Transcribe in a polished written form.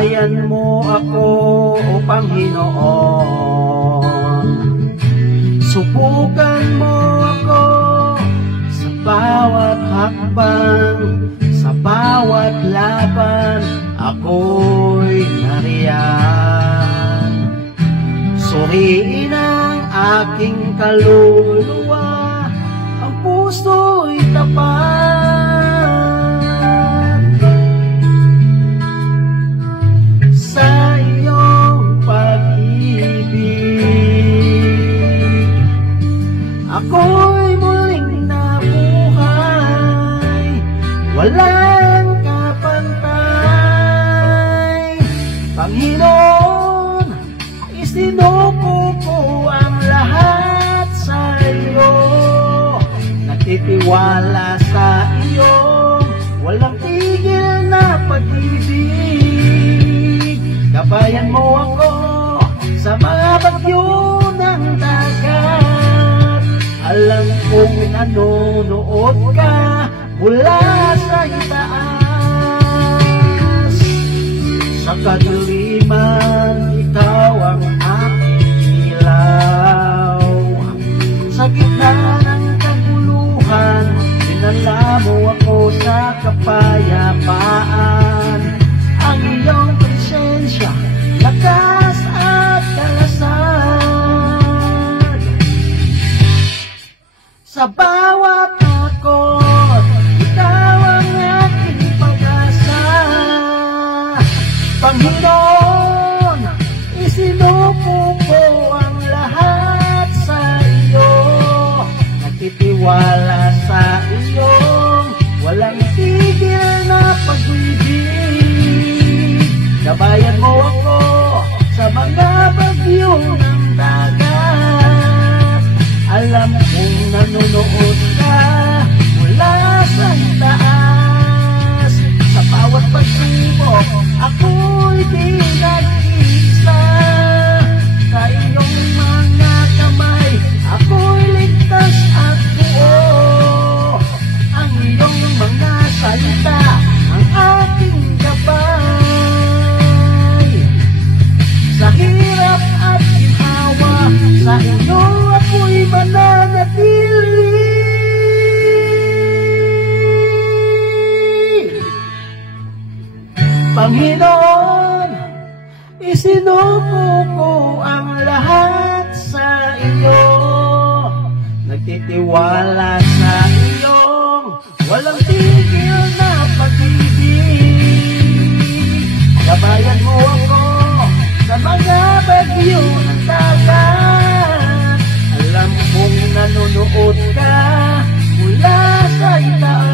Gabayan mo ako, O Panginoon. Subukan mo ako sa bawat hakbang, sa bawat laban, ako'y nariyan. Suriin ang aking kaluluwa, ang puso'y tapat. Sa iyong pag-ibig, ako'y muling nabuhay, walang kapantay. Panginoon, isinuko ko ang lahat sa iyo, nagtitiwala sa iyong walang tigil na pag-ibig. Gabayan mo ako sa mga bagyo ng dagat, alam kong nanonood ka mula sa itaas. Sa kadiliman, ikaw ang aking ilaw. Sa gitna ng kaguluhan, dinala mo ako sa kapayapaan. Ang iyong presensya, lakas at kalasag. Sa bawat takot, ikaw ang aking pag-asa. Panginoon, isinuko ko ang lahat sa iyo, nagtitiwala sa iyong walang tigil na pag-ibig. Gabayan mo ako sa mga bagyo ng dagat, alam kong nanonood ka mula sa itaas. Sa bawat pagsubok, ako'y di nag-iisa. Sa iyong mga kamay, ako'y ligtas at buo. Ang iyong mga salita, ang aking gabay. Sa hirap at ginhawa, sa iyo ako'y mananatili. Panginoon, isinuko ko ang lahat sa iyo, nagtitiwala sa iyong walang tigil na pag-ibig. Gabayan mo ako sa mga bagyo ng dagat, alam kong nanonood ka mula sa itaas.